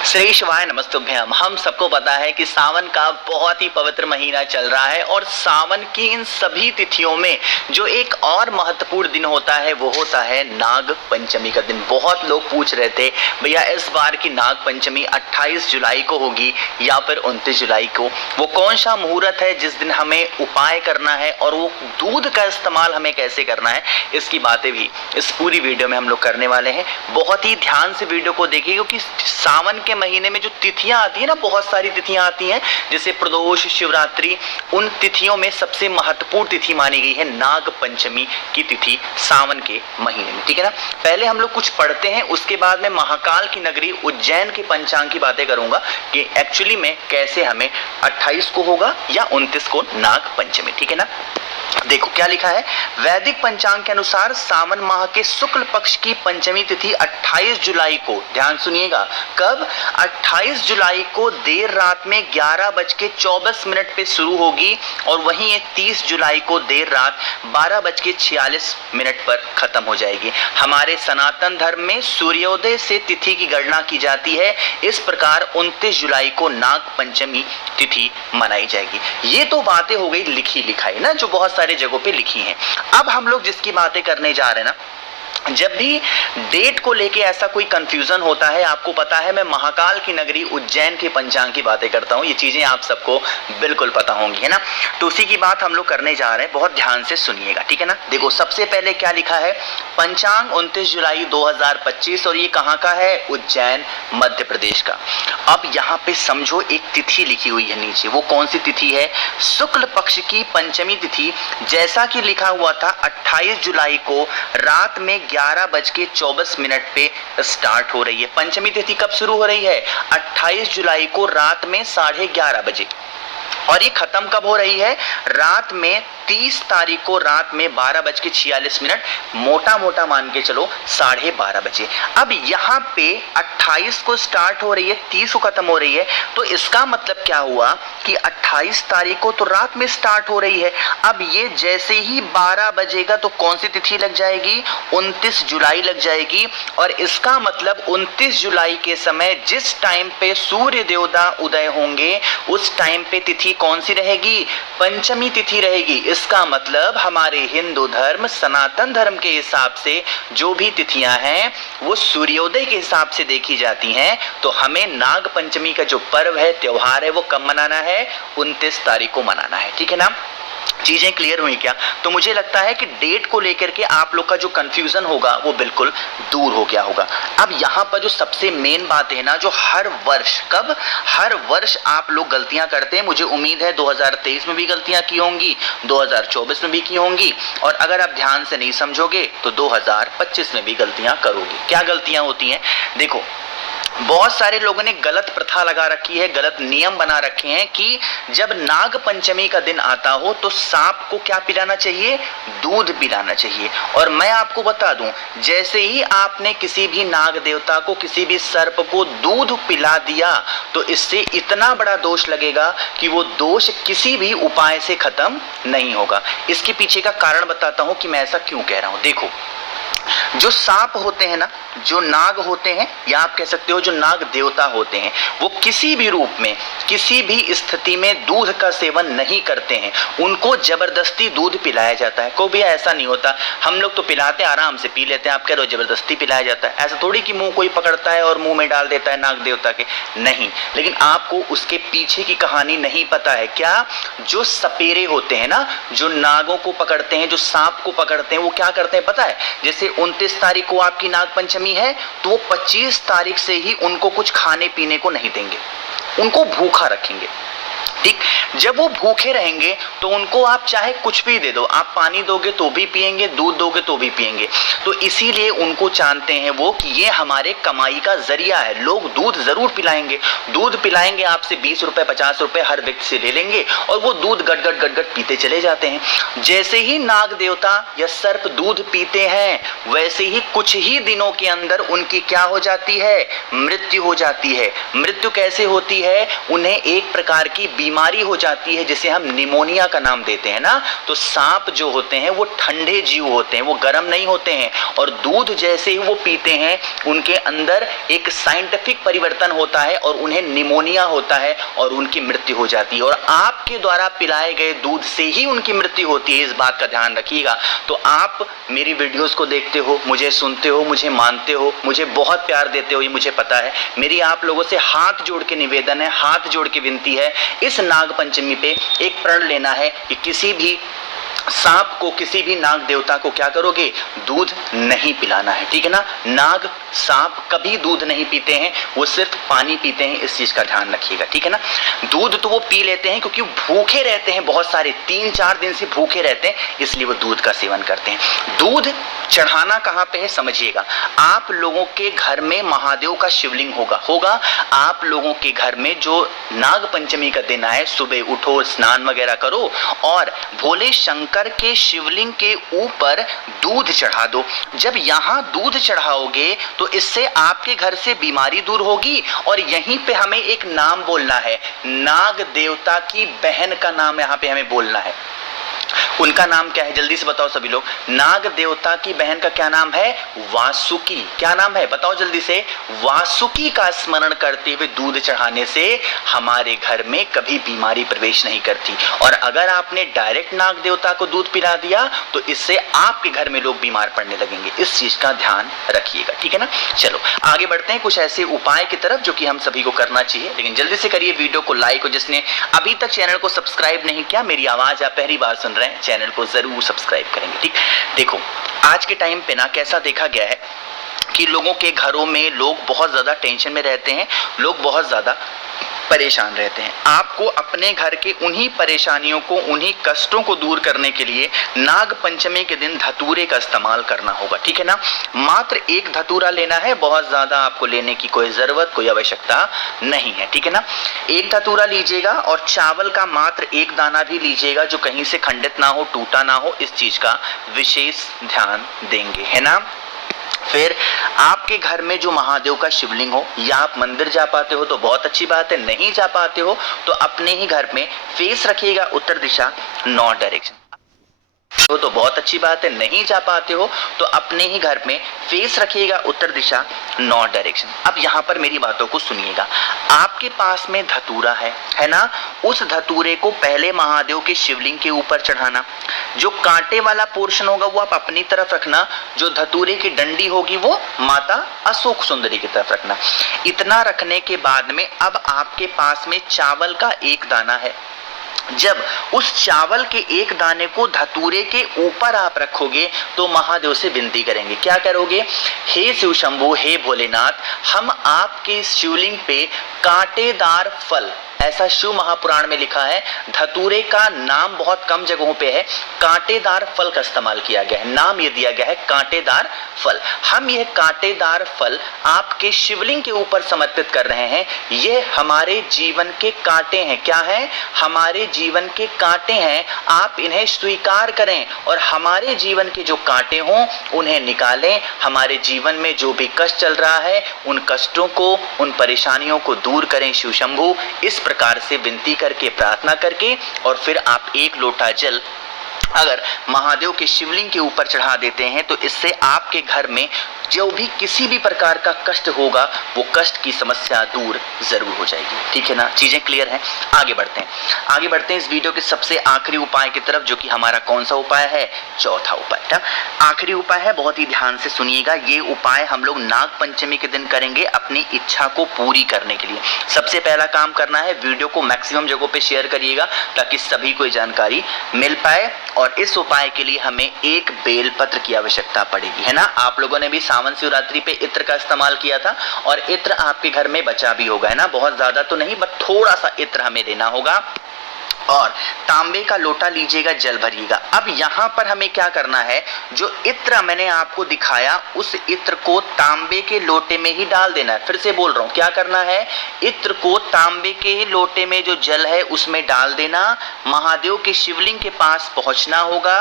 श्री शिवाय नमस्तुभ्यम। हम सबको पता है कि सावन का बहुत ही पवित्र महीना चल रहा है और सावन की इन सभी तिथियों में जो एक और महत्वपूर्ण दिन होता है वो होता है नाग पंचमी का दिन। बहुत लोग पूछ रहे थे भैया इस बार की नाग पंचमी 28 जुलाई को होगी या फिर 29 जुलाई को, वो कौन सा मुहूर्त है जिस दिन हमें उपाय करना है और वो दूध का इस्तेमाल हमें कैसे करना है, इसकी बातें भी इस पूरी वीडियो में हम लोग करने वाले हैं। बहुत ही ध्यान से वीडियो को देखिए क्योंकि सावन के महीने में जो तिथियां आती है ना, बहुत सारी तिथियां आती हैं जैसे प्रदोष, शिवरात्रि, उन तिथियों में सबसे महत्वपूर्ण तिथि मानी गई है नाग पंचमी की तिथि सावन के महीने में। ठीक है ना। पहले हम लोग कुछ पढ़ते हैं, उसके बाद में महाकाल की नगरी उज्जैन के पंचांग की बातें करूंगा कि एक्चुअली में कैसे हमें 28 को होगा या 29 को नाग पंचमी। ठीक है ना। देखो क्या लिखा है, वैदिक पंचांग के अनुसार सावन माह के शुक्ल पक्ष की पंचमी तिथि 28 जुलाई को, ध्यान सुनिएगा, कब 28 जुलाई को देर रात में 11:24 पे शुरू होगी और वहीं ये 30 जुलाई को देर रात 12:46 पर खत्म हो जाएगी। हमारे सनातन धर्म में सूर्योदय से तिथि की गणना की जाती है। इस प्रकार 29 जुलाई को नाग पंचमी तिथि मनाई जाएगी। ये तो बातें हो गई लिखी लिखाई ना, जो बहुत सारे जगहों पे लिखी हैं। अब हम लोग जिसकी बातें करने जा रहे हैं ना, जब भी डेट को लेके ऐसा कोई कंफ्यूजन होता है, आपको पता है मैं महाकाल की नगरी उज्जैन के पंचांग की बातें करता हूं, ये चीजें आप सबको बिल्कुल पता होंगी, है ना। तो उसी की बात हम लोग करने जा रहे हैं, बहुत ध्यान से सुनिएगा। ठीक है ना। देखो सबसे पहले क्या लिखा है, पंचांग 29 जुलाई 2025 और ये कहां का है, उज्जैन मध्य प्रदेश का। अब यहाँ पे समझो एक तिथि लिखी हुई है नीचे, वो कौन सी तिथि है, शुक्ल पक्ष की पंचमी तिथि। जैसा कि लिखा हुआ था 28 जुलाई को रात में 11:24 पे स्टार्ट हो रही है। पंचमी तिथि कब शुरू हो रही है, 28 जुलाई को रात में 11:30 बजे, और ये खत्म कब हो रही है, रात में 30 तारीख को रात में 12:46, मोटा मोटा मान के चलो 12:30 बजे। अब यहाँ पे 28 को स्टार्ट हो रही है, 30 को खत्म हो रही है, तो इसका मतलब क्या हुआ कि 28 तारीख को तो रात में स्टार्ट हो रही है। अब ये जैसे ही 12 बजेगा तो कौन सी तिथि लग जाएगी, 29 जुलाई लग जाएगी। और इसका मतलब 29 जुलाई के समय जिस टाइम पे सूर्य देवता उदय होंगे उस टाइम पे तिथि कौन सी रहेगी, पंचमी तिथि रहेगी। इसका मतलब हमारे हिंदू धर्म सनातन धर्म के हिसाब से जो भी तिथियां हैं वो सूर्योदय के हिसाब से देखी जाती हैं। तो हमें नाग पंचमी का जो पर्व है, त्योहार है, वो कब मनाना है, 29 तारीख को मनाना है। ठीक है ना। चीजें क्लियर हुई क्या। तो मुझे लगता है कि डेट को लेकर के आप लोग का जो कंफ्यूजन होगा वो बिल्कुल दूर हो गया होगा। अब यहाँ पर जो सबसे मेन बात है ना, जो हर वर्ष आप लोग गलतियां करते हैं, मुझे उम्मीद है 2023 में भी गलतियां की होंगी, 2024 में भी की होंगी, और अगर आप ध्यान से नहीं समझोगे तो 2025 में भी गलतियां करोगे। क्या गलतियां होती हैं, देखो बहुत सारे लोगों ने गलत प्रथा लगा रखी है, गलत नियम बना रखे हैं कि जब नाग पंचमी का दिन आता हो तो सांप को क्या पिलाना चाहिए, दूध पिलाना चाहिए। और मैं आपको बता दूं, जैसे ही आपने किसी भी नाग देवता को, किसी भी सर्प को दूध पिला दिया तो इससे इतना बड़ा दोष लगेगा कि वो दोष किसी भी उपाय से खत्म नहीं होगा। इसके पीछे का कारण बताता हूं कि मैं ऐसा क्यों कह रहा हूं। देखो जो सांप होते हैं ना, जो नाग होते हैं, या आप कह सकते हो जो नाग देवता होते हैं, वो किसी भी रूप में, किसी भी स्थिति में दूध का सेवन नहीं करते हैं। उनको जबरदस्ती दूध पिलाया जाता है। कोई भी ऐसा नहीं होता, हम लोग तो पिलाते आराम से पी लेते हैं, आप कह रहे हो जबरदस्ती पिलाया जाता है। ऐसा थोड़ी कि मुंह कोई पकड़ता है और मुंह में डाल देता है नाग देवता के, नहीं। लेकिन आपको उसके पीछे की कहानी नहीं पता है क्या। जो सपेरे होते हैं ना, जो नागों को पकड़ते हैं, जो सांप को पकड़ते हैं, वो क्या करते हैं पता है, जैसे 29 तारीख को आपकी नाग पंचमी है तो वो 25 तारीख से ही उनको कुछ खाने पीने को नहीं देंगे, उनको भूखा रखेंगे। ठीक, जब वो भूखे रहेंगे तो उनको आप चाहे कुछ भी दे दो, आप पानी दोगे तो भी पिएंगे, दूध दोगे तो भी पिएंगे। तो इसीलिए उनको जानते हैं वो कि ये हमारे कमाई का जरिया है। लोग दूध जरूर पिलाएंगे, दूध पिलाएंगे, आपसे 20 रुपए 50 रुपए हर व्यक्ति से ले लेंगे और वो दूध गट गट पीते चले जाते हैं। जैसे ही नाग देवता या सर्प दूध पीते हैं वैसे ही कुछ ही दिनों के अंदर उनकी क्या हो जाती है, मृत्यु हो जाती है। मृत्यु कैसे होती है, उन्हें एक प्रकार की बीमारी हो जाती है जिसे हम निमोनिया का नाम देते हैं ना, तो सांप जो होते हैं वो ठंडे जीव होते हैं, वो गर्म नहीं होते हैं, और दूध जैसे ही वो पीते हैं उनके अंदर एक साइंटिफिक परिवर्तन होता है और उन्हें निमोनिया होता है और उनकी मृत्यु हो जाती है। और आपके द्वारा पिलाए गए दूध से ही उनकी मृत्यु होती है, इस बात का ध्यान रखिएगा। तो आप मेरी वीडियोस को देखते हो, मुझे सुनते हो, मुझे मानते हो, मुझे बहुत प्यार देते हो, ये मुझे पता है। मेरी आप लोगों से हाथ जोड़ के निवेदन है, हाथ जोड़ के विनती है, इस नाग पंचमी पे एक प्रण लेना है कि किसी भी सांप को, किसी भी नाग देवता को क्या करोगे, दूध नहीं पिलाना है, ठीक है ना। नाग सांप कभी दूध नहीं पीते हैं, वो सिर्फ पानी पीते हैं, इस चीज का ध्यान रखिएगा, ठीक है ना। दूध तो वो पी लेते हैं क्योंकि भूखे रहते हैं, बहुत सारे 3-4 दिन से भूखे रहते हैं, इसलिए वो दूध का सेवन करते हैं। दूध चढ़ाना कहाँ पे है समझिएगा। आप लोगों के घर में महादेव का शिवलिंग होगा। आप लोगों के घर में जो नाग पंचमी का दिन आए, सुबह उठो, स्नान वगैरह करो और भोले शंकर के शिवलिंग के ऊपर दूध चढ़ा दो। जब यहाँ दूध चढ़ाओगे तो इससे आपके घर से बीमारी दूर होगी। और यहीं पे हमें एक नाम बोलना है, नाग देवता की बहन का नाम यहाँ पे हमें बोलना है। उनका नाम क्या है जल्दी से बताओ सभी लोग। नाग देवता की बहन का क्या नाम है, वासुकी। क्या नाम है बताओ जल्दी से। वासुकी का स्मरण करते हुए दूध चढ़ाने से हमारे घर में कभी बीमारी प्रवेश नहीं करती। और अगर आपने डायरेक्ट नाग देवता को दूध पिला दिया तो इससे आपके घर में लोग बीमार पड़ने लगेंगे, इस चीज का ध्यान रखिएगा, ठीक है ना। चलो आगे बढ़ते हैं कुछ ऐसे उपाय की तरफ जो कि हम सभी को करना चाहिए, लेकिन जल्दी से करिए वीडियो को लाइक। और जिसने अभी तक चैनल को सब्सक्राइब नहीं किया, मेरी आवाज आप पहली बार सुन रहे हैं, चैनल को जरूर सब्सक्राइब करेंगे, ठीक। देखो आज के टाइम पे ना कैसा देखा गया है कि लोगों के घरों में लोग बहुत ज्यादा टेंशन में रहते हैं, लोग बहुत ज्यादा परेशान रहते हैं। आपको अपने घर के उन्हीं परेशानियों को, उन्हीं कष्टों को दूर करने के लिए नाग पंचमी के दिन धतूरे का इस्तेमाल करना होगा, ठीक है ना। मात्र एक धतूरा लेना है, बहुत ज्यादा आपको लेने की कोई जरूरत, कोई आवश्यकता नहीं है, ठीक है ना। एक धतूरा लीजिएगा और चावल का मात्र एक दाना भी लीजिएगा जो कहीं से खंडित ना हो, टूटा ना हो, इस चीज का विशेष ध्यान देंगे, है ना। फिर आपके घर में जो महादेव का शिवलिंग हो, या आप मंदिर जा पाते हो तो बहुत अच्छी बात है, नहीं जा पाते हो तो अपने ही घर में फेस रखिएगा उत्तर दिशा, नॉर्थ डायरेक्शन, तो बहुत अच्छी बात है, नहीं जा पाते हो तो अपने ही घर में फेस रखिएगा उत्तर दिशा, नॉर्थ डायरेक्शन। अब यहाँ पर मेरी बातों को सुनिएगा। आपके पास में धतूरा है ना, उस धतूरे को पहले महादेव के शिवलिंग के ऊपर चढ़ाना। जो कांटे वाला पोर्शन होगा वो आप अपनी तरफ रखना, जो धतूरे की डंडी होगी वो माता अशोक सुंदरी की तरफ रखना। इतना रखने के बाद में अब आपके पास में चावल का एक दाना है। जब उस चावल के एक दाने को धतूरे के ऊपर आप रखोगे तो महादेव से विनती करेंगे। क्या करोगे, हे शिव शंभु, हे भोलेनाथ, हम आपके शिवलिंग पे कांटेदार फल, ऐसा शिव महापुराण में लिखा है, धतूरे का नाम बहुत कम जगहों पे है, कांटेदार फल का इस्तेमाल किया गया है, नाम ये दिया गया है कांटेदार फल। हम यह कांटेदार फल आपके शिवलिंग के ऊपर समर्पित कर रहे हैं। ये हमारे जीवन के कांटे हैं। क्या है, हमारे जीवन के कांटे हैं। आप इन्हें स्वीकार करें और हमारे जीवन के जो कांटे हों उन्हें निकालें। हमारे जीवन में जो भी कष्ट चल रहा है उन कष्टों को, उन परेशानियों को दूर करें शिव शंभु। इस प्रकार से विनती करके, प्रार्थना करके, और फिर आप एक लोटा जल अगर महादेव के शिवलिंग के ऊपर चढ़ा देते हैं तो इससे आपके घर में जो भी किसी भी प्रकार का कष्ट होगा वो कष्ट की समस्या दूर जरूर हो जाएगी, ठीक है ना। चीजें क्लियर हैं। आगे बढ़ते हैं इस वीडियो के सबसे आखिरी उपाय की तरफ, जो कि हमारा कौन सा उपाय है, चौथा उपाय। आखिरी उपाय है, बहुत ही ध्यान से सुनिएगा। ये उपाय हम लोग नाग पंचमी के दिन करेंगे अपनी इच्छा को पूरी करने के लिए। सबसे पहला काम करना है, वीडियो को मैक्सिमम जगहों पे शेयर करिएगा ताकि सभी को जानकारी मिल पाए। और इस उपाय के लिए हमें एक बेलपत्र की आवश्यकता पड़ेगी, है ना। आप लोगों ने भी सावन शिवरात्रि पे इत्र का इस्तेमाल किया था और इत्र आपके घर में बचा भी होगा, है ना। बहुत ज्यादा तो नहीं, बट थोड़ा सा इत्र हमें देना होगा। और तांबे का लोटा लीजिएगा, जल भरिएगा। अब यहाँ पर हमें क्या करना है, जो इत्र मैंने आपको दिखाया उस इत्र को तांबे के लोटे में ही डाल देना है। फिर से बोल रहा हूँ, क्या करना है, इत्र को तांबे के लोटे में जो जल है उसमें डाल देना, महादेव के शिवलिंग के पास पहुंचना होगा,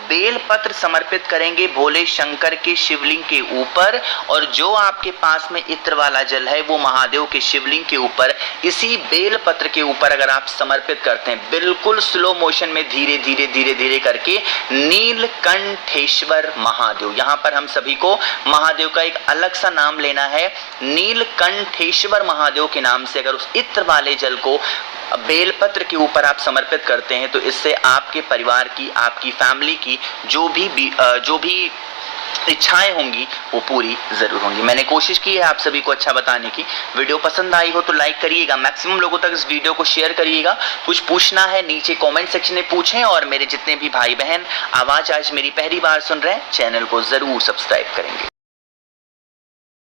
बेल पत्र समर्पित करेंगे भोले शंकर के शिवलिंग के ऊपर, और जो आपके पास में इत्र वाला जल है वो महादेव के शिवलिंग के ऊपर इसी बेल पत्र के ऊपर अगर आप समर्पित करते हैं, बिल्कुल स्लो मोशन में धीरे धीरे धीरे धीरे करके, नीलकंठेश्वर महादेव, यहाँ पर हम सभी को महादेव का एक अलग सा नाम लेना है, नीलकंठेश्वर महादेव के नाम से अगर उस इत्र वाले जल को बेलपत्र के ऊपर आप समर्पित करते हैं तो इससे आपके परिवार की, आपकी फैमिली की जो भी इच्छाएं होंगी वो पूरी जरूर होंगी। मैंने कोशिश की है आप सभी को अच्छा बताने की। वीडियो पसंद आई हो तो लाइक करिएगा, मैक्सिमम लोगों तक इस वीडियो को शेयर करिएगा। कुछ पूछना है नीचे कमेंट सेक्शन में पूछें, और मेरे जितने भी भाई बहन आवाज आज मेरी पहली बार सुन रहे हैं चैनल को जरूर सब्सक्राइब करेंगे।